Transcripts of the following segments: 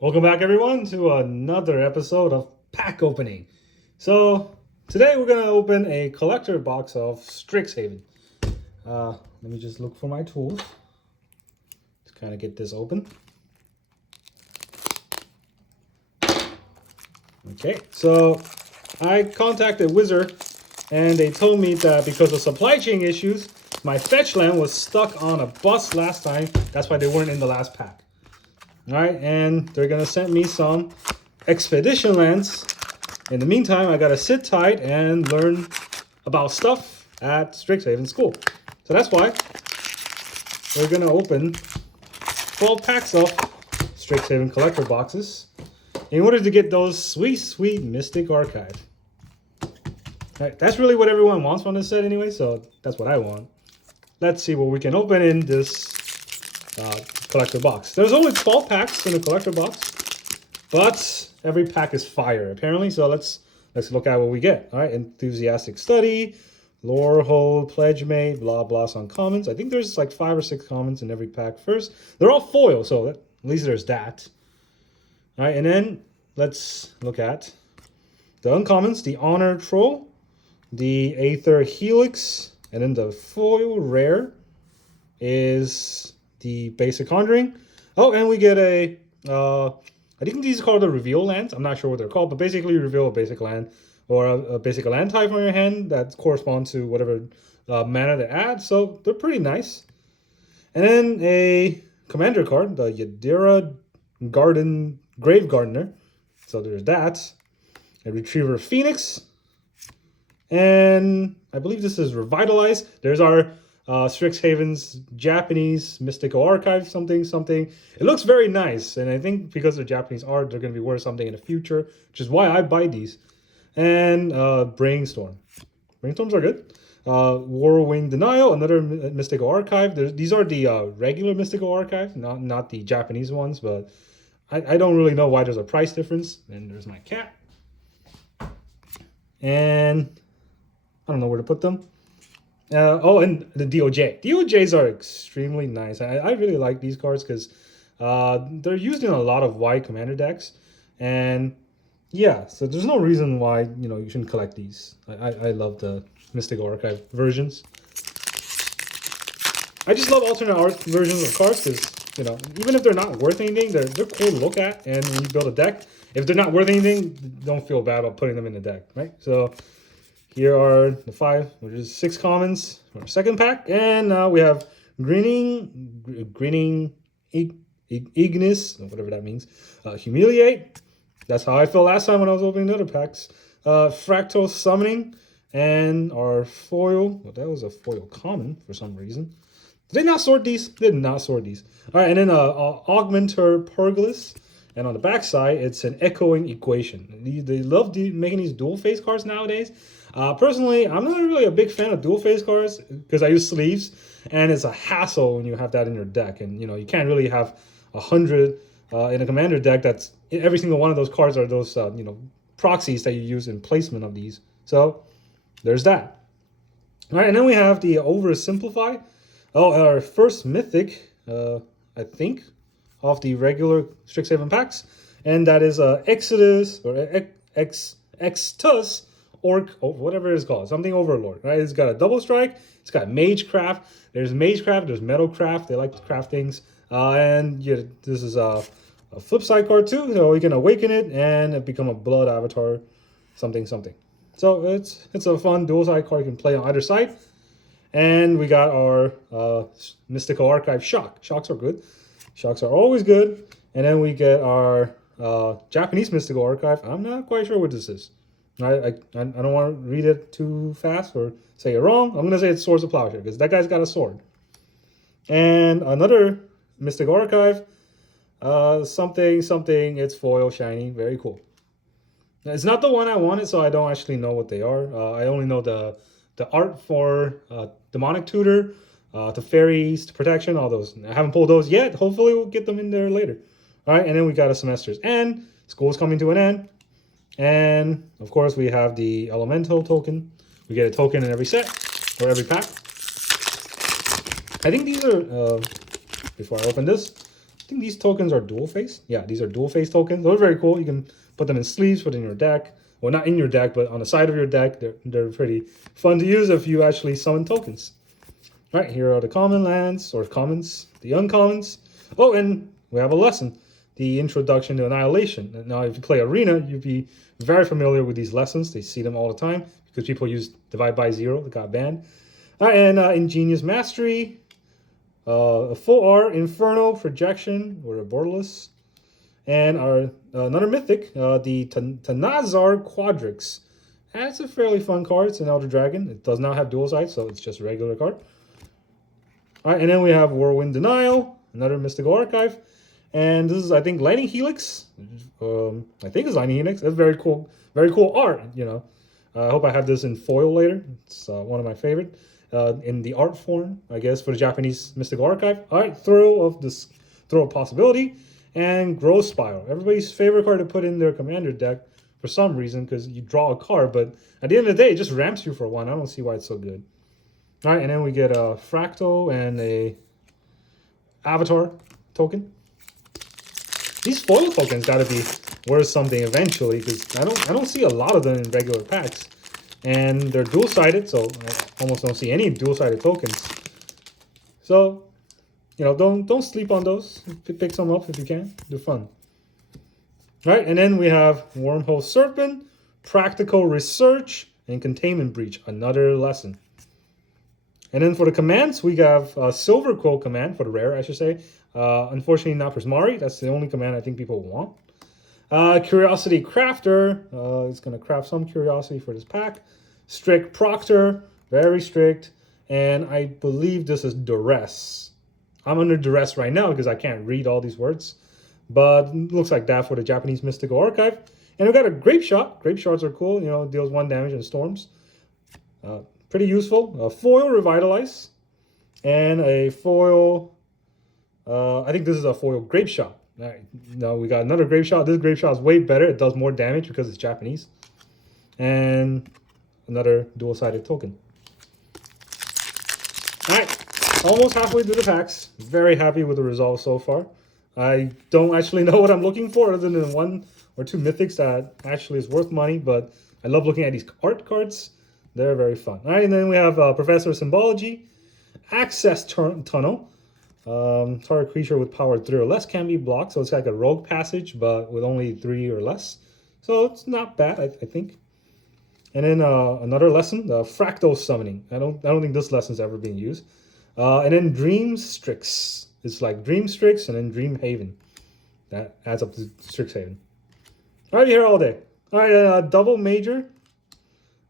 Welcome back, everyone, to another episode of Pack Opening. So, today we're going to open a collector box of Strixhaven. Let me just look for my tools to kind of get this open. Okay, so I contacted Wizard, and they told me that because of supply chain issues, my fetch land was stuck on a bus last time. That's why they weren't in the last pack. All right, and they're gonna send me some expedition lands. In the meantime, I gotta sit tight and learn about stuff at Strixhaven school. So that's why we're gonna open 12 packs of Strixhaven collector boxes in order to get those sweet Mystic Archive. All right, that's really what everyone wants from this set anyway, so that's what I want. Let's see what we can open in this collector box. There's only 12 packs in a collector box, but every pack is fire apparently. So let's look at what we get. All right, enthusiastic study, lore hold, pledge mate, blah blah, some commons. I think there's like 5 or 6 commons in every pack. First, they're all foil, so at least there's that. All right, and then let's look at the uncommons: the honor troll, the aether helix, and then the foil rare is the basic conjuring. Oh, and we get a I think these are called the reveal lands. I'm not sure what they're called, but basically you reveal a basic land or a basic land type on your hand that corresponds to whatever mana they add. So they're pretty nice. And then a commander card, the Yadira Grave Gardener. So there's that. A Retriever Phoenix. And I believe this is Revitalized. There's our Strixhaven's Japanese Mystical Archive, something. It looks very nice, and I think because of Japanese art, they're going to be worth something in the future, which is why I buy these. And Brainstorm. Brainstorms are good. Whirlwind Denial, another Mystical Archive. These are the regular Mystical Archive, not the Japanese ones, but I don't really know why there's a price difference. And there's my cat. And I don't know where to put them. And the DOJ. DOJs are extremely nice. I really like these cards because they're used in a lot of wide commander decks. And yeah, so there's no reason why, you shouldn't collect these. I love the Mystical Archive versions. I just love alternate art versions of cards because, even if they're not worth anything, they're cool to look at. And when you build a deck, if they're not worth anything, don't feel bad about putting them in the deck, right? So here are the 5, which is 6 commons for our second pack. And now we have Grinning Ignis, whatever that means. Humiliate. That's how I felt last time when I was opening the other packs. Fractal Summoning. And our foil. Well, that was a foil common for some reason. Did they not sort these? They did not sort these. All right, and then Augmenter Pergolus. And on the back side, it's an echoing equation. They love making these dual face cards nowadays. Personally, I'm not really a big fan of dual face cards because I use sleeves, and it's a hassle when you have that in your deck. And you can't really have 100 in a commander deck. That's every single one of those cards are those proxies that you use in placement of these. So there's that. All right, and then we have the oversimplify. Oh, our first mythic, I think, of the regular Strixhaven packs, and that is Exodus or Extus Orc, whatever it's called, something Overlord, right? It's got a double strike. It's got Magecraft. There's Magecraft. There's Metalcraft. They like to craft things, and yeah, this is a flip side card too. So you can awaken it and it become a blood avatar, something. So it's a fun dual side card you can play on either side. And we got our Mystical Archive Shock. Shocks are good. Shocks are always good. And then we get our Japanese Mystical Archive. I'm not quite sure what this is. I don't want to read it too fast or say it wrong. I'm going to say it's Swords of Plowshare because that guy's got a sword. And another Mystical Archive. Something. It's foil shiny. Very cool. It's not the one I wanted, so I don't actually know what they are. I only know the art for Demonic Tutor, the Fairies, Protection, all those. I haven't pulled those yet. Hopefully we'll get them in there later. All right, and then we got a Semester's End. School's coming to an end. And, of course, we have the Elemental token. We get a token in every set, or every pack. I think these are, before I open this, think these tokens are dual face. Yeah, these are dual face tokens. Those are very cool. You can put them in sleeves, put it in your deck. Well, not in your deck, but on the side of your deck. They're pretty fun to use if you actually summon tokens. All right, here are the common lands, or commons, the uncommons. Oh, and we have a lesson, the introduction to Annihilation. Now, if you play Arena, you'd be very familiar with these lessons. They see them all the time because people use Divide by Zero that got banned. All right, and Ingenious Mastery, a full art, Inferno, Projection, or a Borderless. And our another mythic, the Tanazar Quadrix. That's a fairly fun card. It's an Elder Dragon. It does not have dual sides, so it's just a regular card. All right, and then we have Whirlwind Denial, another Mystical Archive. And this is, I think, Lightning Helix. I think it's Lightning Helix. That's very cool art, you know. I hope I have this in foil later. It's one of my favorite. In the art form, I guess, for the Japanese Mystical Archive. All right, Throw of Possibility, and Growth Spiral. Everybody's favorite card to put in their commander deck for some reason, because you draw a card, but at the end of the day, it just ramps you for one. I don't see why it's so good. All right, and then we get a Fractal and a Avatar token. These foil tokens got to be worth something eventually, because I don't see a lot of them in regular packs, and they're dual-sided, so I almost don't see any dual-sided tokens. So, you know, don't sleep on those. Pick some up if you can. They're fun. All right, and then we have Wormhole Serpent, Practical Research, and Containment Breach. Another lesson. And then for the commands, we have Silver Quill command, for the rare, I should say. Unfortunately, not Prismari. That's the only command I think people want. Curiosity Crafter. It's going to craft some curiosity for this pack. Strict Proctor. Very strict. And I believe this is Duress. I'm under duress right now because I can't read all these words. But it looks like that for the Japanese Mystical Archive. And we've got a Grape Shot. Grape Shots are cool. You know, deals 1 damage in storms. Pretty useful. A foil Revitalize. And a foil... I think this is a foil Grape Shot. All right. Now we got another Grape Shot. This Grape Shot is way better. It does more damage because it's Japanese. And another dual-sided token. All right. Almost halfway through the packs. Very happy with the results so far. I don't actually know what I'm looking for other than 1 or 2 mythics that actually is worth money. But I love looking at these art cards. They're very fun. All right, and then we have Professor Symbology, Access Tunnel. Target creature with power 3 or less can be blocked. So it's like a rogue passage, but with only 3 or less. So it's not bad, I think. And then another lesson, the Fractal Summoning. I don't think this lesson's ever been used. And then Dream Strix. It's like Dream Strix and then Dream Haven. That adds up to Strixhaven. All right, here all day. All right, double major.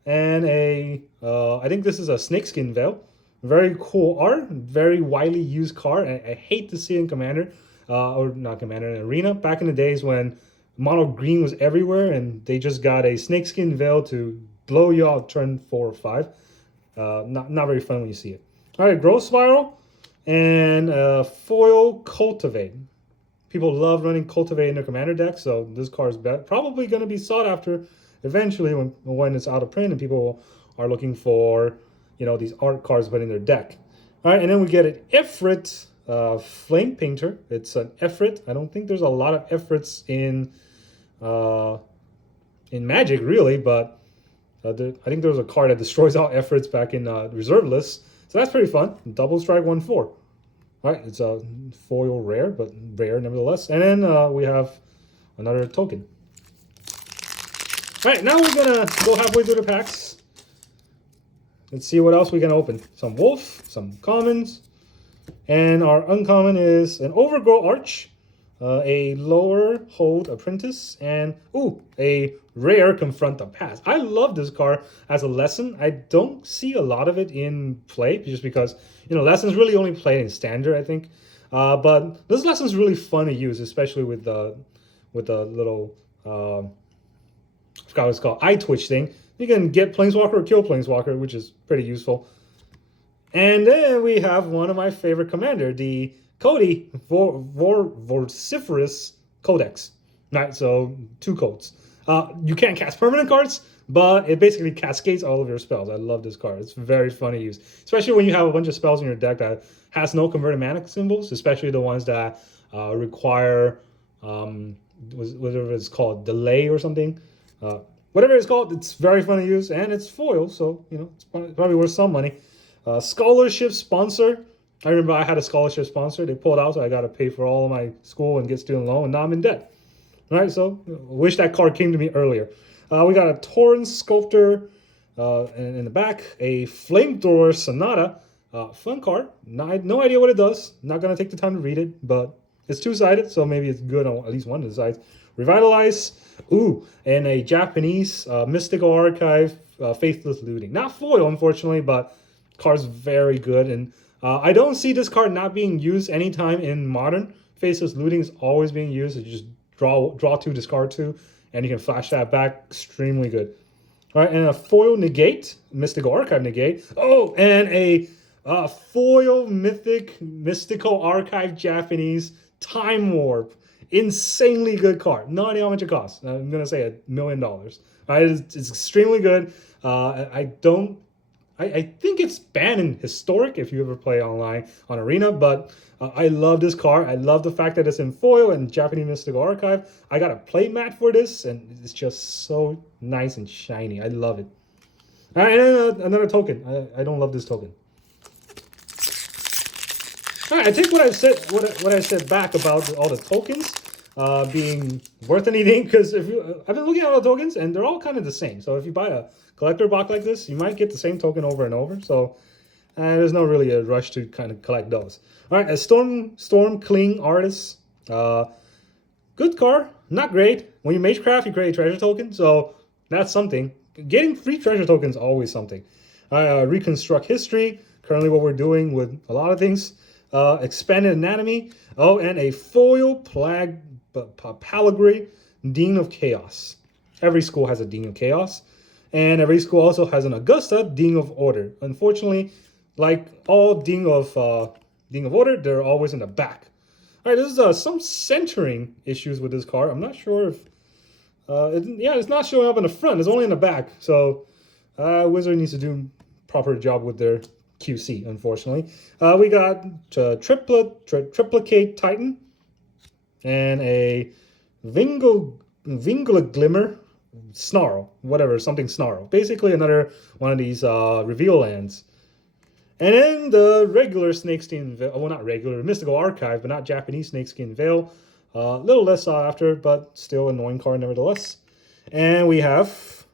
And I think this is a Snakeskin Veil. Very cool art, very widely used card. I hate to see it in Commander, or not Commander, in Arena. Back in the days when mono green was everywhere and they just got a Snakeskin Veil to blow you out turn 4 or 5. Not very fun when you see it. All right, Growth Spiral and Foil Cultivate. People love running Cultivate in their Commander deck, so this card is probably going to be sought after eventually when it's out of print and people are looking for, you know, these art cards put in their deck. All right, and then we get an Ifrit Flame Painter. It's an Ifrit. I don't think there's a lot of Ifrits in Magic, really, but I think there was a card that destroys all Ifrits back in reserve lists. So that's pretty fun. Double Strike 1/4. All right, it's a foil rare, but rare nevertheless. And then we have another token. All right, now we're going to go halfway through the packs. Let's see what else we can open. Some Wolf, some commons. And our uncommon is an Overgrow Arch, a Lower Hold Apprentice, and, a rare Confront the Past. I love this card as a lesson. I don't see a lot of it in play, just because, you know, lessons really only play in Standard, I think. But this lesson is really fun to use, especially with the little... I forgot what it's called, eye twitch thing. You can get Planeswalker or kill Planeswalker, which is pretty useful. And then we have one of my favorite commander, the Cody Vociferous Codex. Right, so 2 codes. You can't cast permanent cards, but it basically cascades all of your spells. I love this card. It's very fun to use, especially when you have a bunch of spells in your deck that has no converted mana symbols, especially the ones that require whatever it's called, delay or something. Whatever it's called, it's very fun to use, and it's foil, so it's probably worth some money. Scholarship sponsor. I remember I had a scholarship sponsor. They pulled out, so I got to pay for all of my school and get student loan, and now I'm in debt. All right, so wish that card came to me earlier. We got a Torrens Sculptor in the back, a Flamethrower Sonata. Fun card. No idea what it does. Not going to take the time to read it, but it's two-sided, so maybe it's good on at least one of the sides. Revitalize. Ooh, and a Japanese Mystical Archive Faithless Looting. Not foil, unfortunately, but card's very good. And I don't see this card not being used anytime in Modern. Faithless Looting is always being used. You just draw two, discard two, and you can flash that back. Extremely good. All right, and a foil Negate, Mystical Archive Negate. Oh, and a foil Mystical Archive Japanese Time Warp. Insanely good card. No idea how much it costs. I'm gonna say $1 million. Right, it's extremely good. I think it's banned in Historic if you ever play online on Arena, but I love this card. I love the fact that it's in foil and Japanese Mystical Archive. I got a play mat for this, and it's just so nice and shiny. I love it. All right, and another token. I don't love this token. All right, I take what I said back about all the tokens being worth anything, because I've been looking at all the tokens and they're all kind of the same. So if you buy a collector box like this, you might get the same token over and over. So there's no really a rush to kind of collect those. All right, a Storm Cling Artist, good card, not great. When you Magecraft, you create a treasure token, so that's something. Getting free treasure tokens is always something. Reconstruct History, currently what we're doing with a lot of things. Expanded Anatomy. Oh, and a foil Palagri Dean of Chaos. Every school has a Dean of Chaos, and every school also has an Augusta Dean of Order. Unfortunately, like all Dean of Order, they're always in the back. All right, there's some centering issues with this card. I'm not sure if it's not showing up in the front. It's only in the back. So Wizard needs to do a proper job with their QC, unfortunately. We got Triplicate Titan and a Vingla Glimmer Snarl, whatever, something Snarl. Basically another one of these reveal lands. And then the regular Snakeskin Veil, well, not regular, Mystical Archive, but not Japanese Snakeskin Veil. A little less sought after, but still annoying card nevertheless. And we have,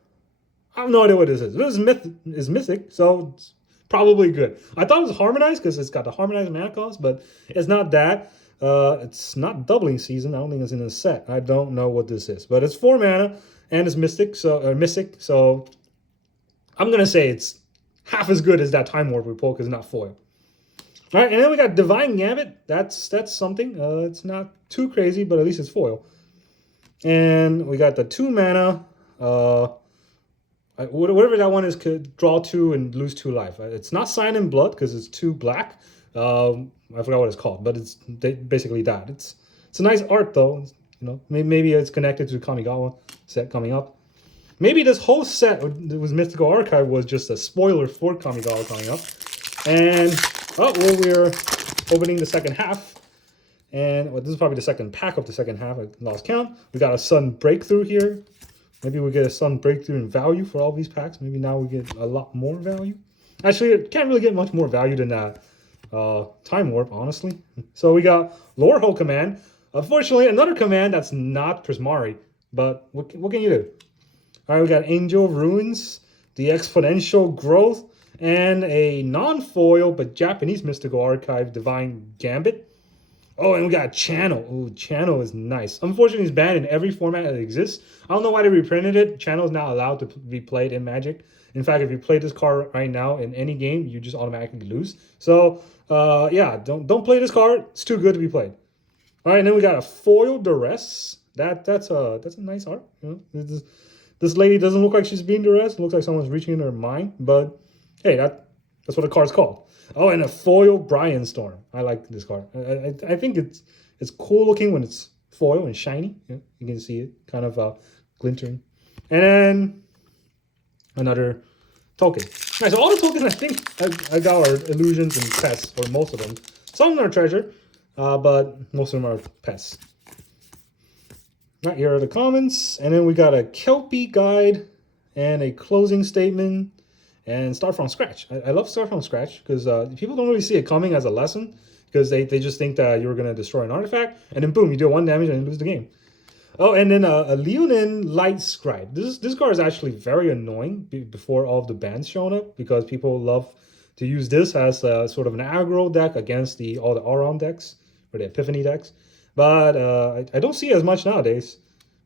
I have no idea what this is. This is Mythic, so it's probably good. I thought it was harmonized because it's got the harmonized mana cost, but it's not that. It's not doubling season. I don't think it's in a set. I don't know what this is, but it's 4 mana and it's Mystic. So I'm gonna say it's half as good as that Time Warp we pulled because it's not foil. All right, and then we got Divine Gambit. That's something. It's not too crazy, but at least it's foil. And we got the 2 mana. Whatever that one is, could draw 2 and lose 2 life. It's not Sign in Blood because it's 2 black. I forgot what it's called, but it's basically that. It's a nice art though. Maybe it's connected to the Kamigawa set coming up. Maybe this whole set with Mystical Archive was just a spoiler for Kamigawa coming up. And we're opening the second half. And this is probably the second pack of the second half. I lost count. We got a Sun Breakthrough here. Maybe we get a Sun Breakthrough in value for all these packs. Maybe now we get a lot more value. Actually, it can't really get much more value than that Time Warp, honestly. So we got Lorehold Command. Unfortunately, another command that's not Prismari. But what can you do? All right, we got Angel of Ruins, the Exponential Growth, and a non-foil but Japanese Mystical Archive Divine Gambit. Oh, and we got Channel. Oh, Channel is nice. Unfortunately, it's banned in every format that exists. I don't know why they reprinted it. Channel is not allowed to be played in Magic. In fact, if you play this card right now in any game, you just automatically lose. So, yeah, don't play this card. It's too good to be played. All right, and then we got a Foil Duress. That's a nice art. This lady doesn't look like she's being duressed. It looks like someone's reaching in her mind. But hey, that's what the card's called. Oh, and a foil Brian Storm. I like this card. I think it's cool looking when it's foil and shiny. Yeah, you can see it kind of glintering. And then another token. Right, so all the tokens I think I got are illusions and tests, or most of them. Some are treasure. but most of them are pests. Right, here are the comments, and then we got a Kelpie guide and a closing statement, and start from scratch. I love start from scratch because people don't really see it coming as a lesson because they just think that you're going to destroy an artifact, and then boom, you do 1 damage and you lose the game. Oh, and then a Leonin Light Scribe. This card is actually very annoying before all of the bans showing up because people love to use this as sort of an aggro deck against all the Auron decks or the Epiphany decks. But I don't see it as much nowadays.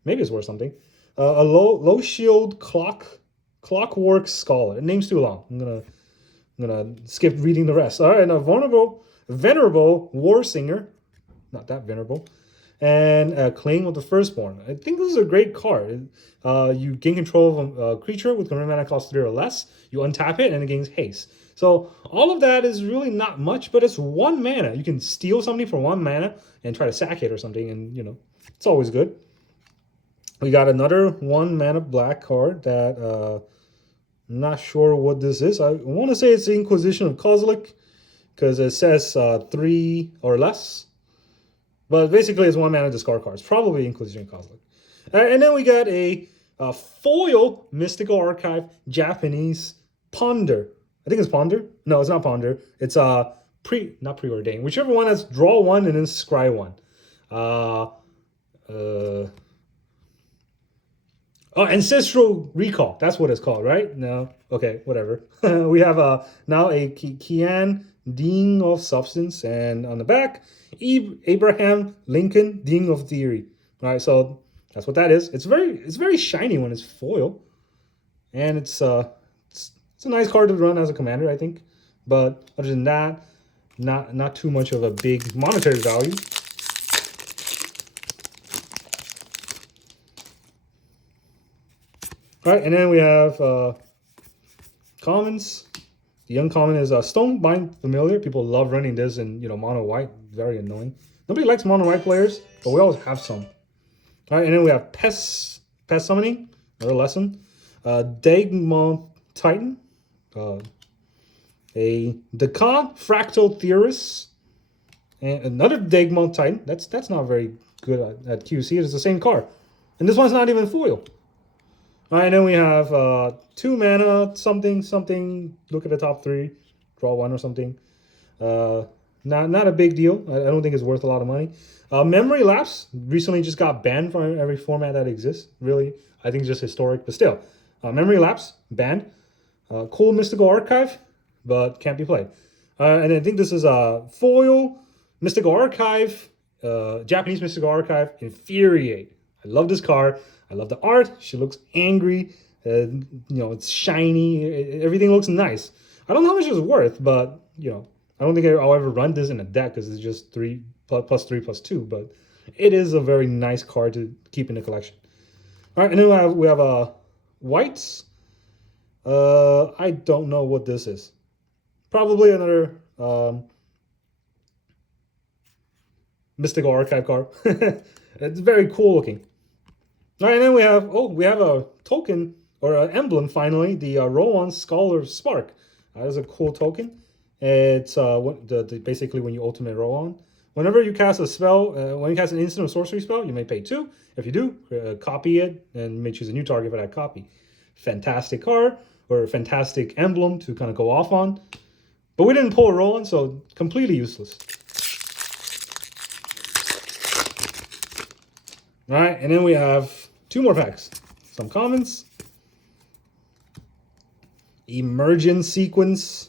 Maybe it's worth something. A low shield clockwork scholar. The name's too long. I'm gonna skip reading the rest. All right, and a venerable war singer. Not that venerable. And Cling of the Firstborn. I think this is a great card. You gain control of a creature with converted mana cost 3 or less. You untap it and it gains haste. So all of that is really not much, but it's 1 mana. You can steal something for 1 mana and try to sack it or something, and you know, it's always good. We got another 1 mana black card that I'm not sure what this is. I want to say it's the Inquisition of Kozilek because it says 3 or less. But basically, it's 1 mana discard cards. Probably Inquisition Kozilek. And then we got a foil Mystical Archive Japanese Ponder. I think it's Ponder. No, it's not Ponder. It's not preordained. Whichever one has draw 1 and then scry 1. Oh, Ancestral Recall. That's what it's called, right? No. Okay, whatever. We have now a Kian Dean of Substance, and on the back, Abraham Lincoln Dean of Theory. All right, so that's what that is. It's very shiny when it's foil, and it's a nice card to run as a commander, I think. But other than that, not too much of a big monetary value. All right, and then we have commons. The uncommon is Stonebind Familiar. People love running this in mono white. Very annoying. Nobody likes mono white players, but we always have some. All right, and then we have Pest Summoning. Another lesson. Dagmon Titan. A Decan Fractal Theorist. And another Dagmon Titan. That's not very good at QC. It's the same card. And this one's not even foil. All right, and then we have 2 mana, something. Look at the top 3, draw 1 or something. Not a big deal. I don't think it's worth a lot of money. Memory Lapse recently just got banned from every format that exists. Really, I think it's just historic, but still. Memory Lapse, banned. Cool Mystical Archive, but can't be played. And I think this is a foil Mystical Archive, Japanese Mystical Archive, Infuriate. I love this card. I love the art. She looks angry. It's shiny. Everything looks nice. I don't know how much it's worth, but I don't think I'll ever run this in a deck because it's just 3 plus 3 plus 2. But it is a very nice card to keep in the collection. All right, and then we have whites. I don't know what this is. Probably another Mystical Archive card. It's very cool looking. All right, and then we have a token or an emblem finally, the Rowan Scholar Spark. That is a cool token. It's basically when you ultimate Rowan. Whenever you cast a spell, when you cast an instant or sorcery spell, you may pay 2. If you do, copy it, and you may choose a new target for that copy. Fantastic card or fantastic emblem to kind of go off on. But we didn't pull a Rowan, so completely useless. All right, and then we have 2 more packs. Some commons. Emergent Sequence.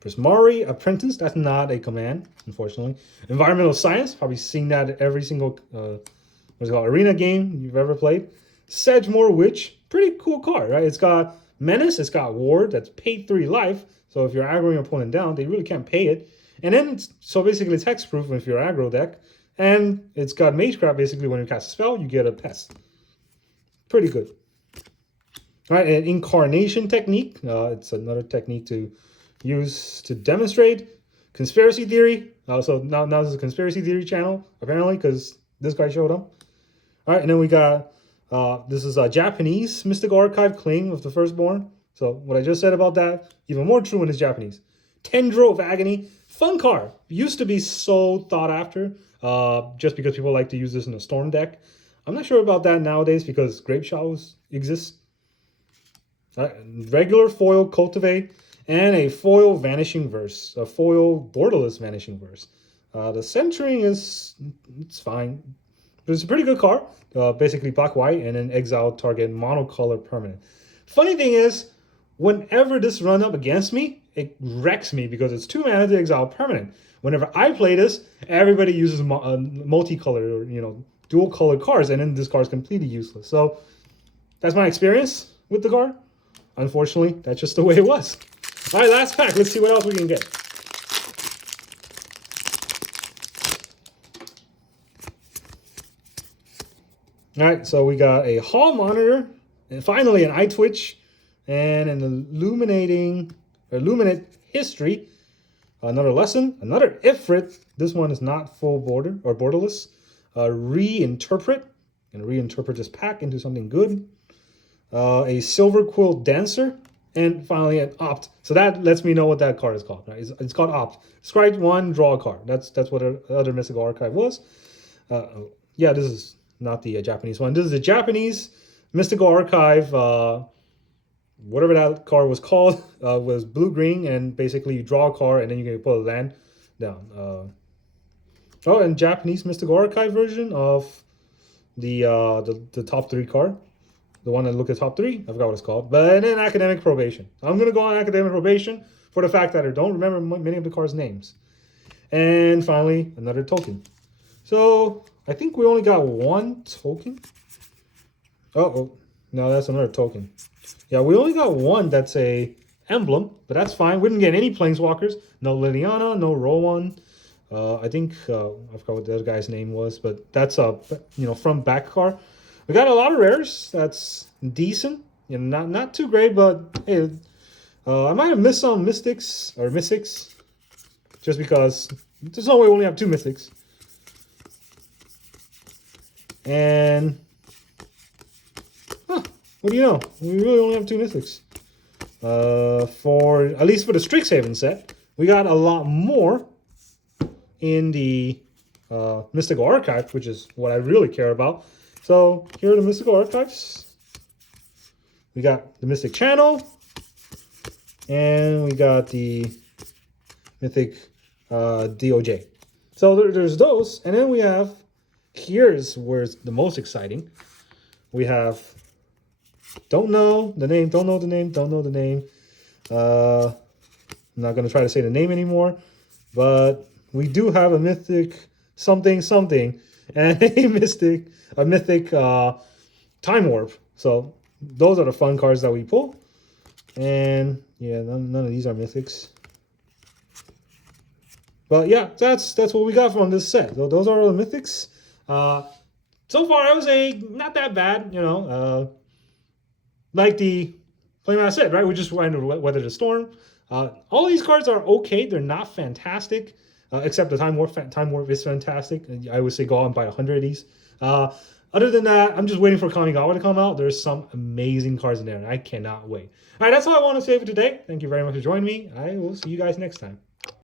Prismari Apprentice. That's not a command, unfortunately. Environmental Science. Probably seen that at every single arena game you've ever played. Sedgemoor Witch. Pretty cool card, right? It's got Menace. It's got Ward. That's paid 3 life. So if you're aggroing your opponent down, they really can't pay it. And then basically it's hexproof if you're aggro deck. And it's got Magecraft. Basically, when you cast a spell, you get a pest. Pretty good. All right, and Incarnation Technique. It's another technique to use to demonstrate conspiracy theory. So now this is a conspiracy theory channel, apparently, because this guy showed up. All right, and then we got, this is a Japanese Mystical Archive Cling of the Firstborn. So what I just said about that, even more true when it's Japanese. Tendril of Agony. Fun card. Used to be so thought after, just because people like to use this in a Storm deck. I'm not sure about that nowadays because Grape Shadows exists. Regular foil Cultivate and a foil Vanishing Verse. A foil Borderless Vanishing Verse. The centering it's fine. But it's a pretty good card. Basically black-white and then exile target monocolor permanent. Funny thing is, whenever this run up against me, it wrecks me because it's 2 mana to exile permanent. Whenever I play this, everybody uses multicolor or dual color cards, and then this card is completely useless. So that's my experience with the card. Unfortunately, that's just the way it was. All right, last pack. Let's see what else we can get. All right, so we got a hall monitor, and finally an eye twitch, and an illuminate history. Another lesson, another Ifrit. This one is not full border or borderless. Reinterpret, and reinterpret this pack into something good. A Silver Quill Dancer, and finally an Opt. So that lets me know what that card is called. Right? It's called Opt. Scry 1, draw a card. That's what the other Mystical Archive was. Yeah, this is not the Japanese one. This is the Japanese Mystical Archive. Whatever that card was called was blue-green, and basically you draw a card and then you can put a land down. Oh, and Japanese Mystical Archive version of the top 3 card. The one that looked at top 3, I forgot what it's called. But then Academic Probation. I'm going to go on Academic Probation for the fact that I don't remember many of the cards' names. And finally, another token. So I think we only got 1 token. Oh, no, that's another token. Yeah, we only got 1 that's a emblem, but that's fine. We didn't get any Planeswalkers. No Liliana, no Rowan. I think, I forgot what the other guy's name was, but that's a, from back card. We got a lot of rares. That's decent. Not too great, but hey, I might have missed some mystics or mystics, just because there's no way we only have 2 mystics. And what do you know? We really only have 2 mystics. For at least for the Strixhaven set, we got a lot more in the Mystical Archive, which is what I really care about. So here are the Mystical Archives. We got the Mystic Channel, and we got the Mythic DOJ. So there's those, and then we have, here's where it's the most exciting. We have don't know the name. I'm not going to try to say the name anymore, but we do have a Mythic something, and a Mythic Time Warp. So those are the fun cards that we pull. And yeah, none of these are Mythics. But yeah, that's what we got from this set. So those are all the Mythics. So far, I would say not that bad, like the playmat said, right? We just went to weather the storm. All these cards are okay. They're not fantastic, except the Time Warp. Time Warp is fantastic. I would say go out and buy 100 of these. Other than that, I'm just waiting for Kamigawa to come out. There's some amazing cards in there, and I cannot wait. All right, that's all I want to say for today. Thank you very much for joining me. I will see you guys next time.